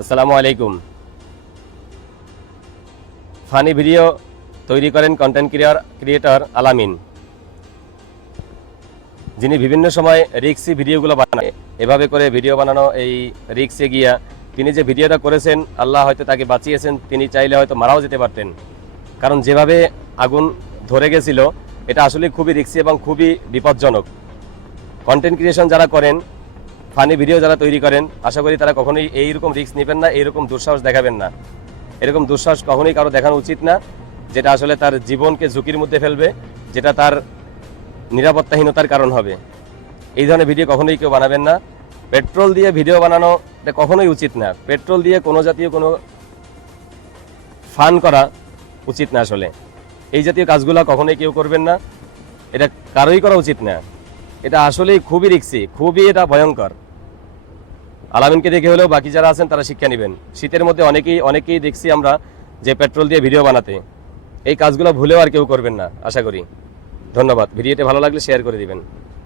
আসসালামু আলাইকুম। Funny video তৈরি করেন কন্টেন্ট ক্রিয়েটর আলামিন, যিনি বিভিন্ন সময় রিক্সি ভিডিওগুলো বানান। এভাবে করে ভিডিও বানানো এই রিক্সে গিয়া তিনি যে ভিডিওটা করেছেন, আল্লাহ হয়তো তাকে বাঁচিয়েছেন। তিনি চাইলে হয়তো মারাও যেতে পারতেন, কারণ যেভাবে আগুন ধরে গেছিল এটা আসলে খুবই রিক্সি এবং খুবই বিপজ্জনক। কন্টেন্ট ক্রিয়েশন যারা করেন, ফানি ভিডিও যারা তৈরি করেন, আশা করি তারা কখনোই এইরকম রিস্ক নেবেন না, এইরকম দুঃসাহস দেখাবেন না। এরকম দুঃসাহস কখনোই কারো দেখানো উচিত না, যেটা আসলে তার জীবনকে ঝুঁকির মধ্যে ফেলবে, যেটা তার নিরাপত্তাহীনতার কারণ হবে। এই ধরনের ভিডিও কখনোই কেউ বানাবেন না। পেট্রোল দিয়ে ভিডিও বানানো এটা কখনোই উচিত না। পেট্রোল দিয়ে কোনো জাতীয় কোনো ফান করা উচিত না। আসলে এই জাতীয় কাজগুলো কখনোই কেউ করবেন না, এটা কারোই করা উচিত না। এটা আসলেই খুবই রিক্সি, খুবই এটা ভয়ঙ্কর। আলামিনকে দেখে হলেও বাকি যারা আছেন তারা শিক্ষা নেবেন। শীতের মধ্যে অনেকেই দেখছি আমরা যে পেট্রোল দিয়ে ভিডিও বানাতে। এই কাজগুলো ভুলেও আর কেউ করবেন না আশা করি। ধন্যবাদ। ভিডিওটি ভালো লাগলে শেয়ার করে দিবেন।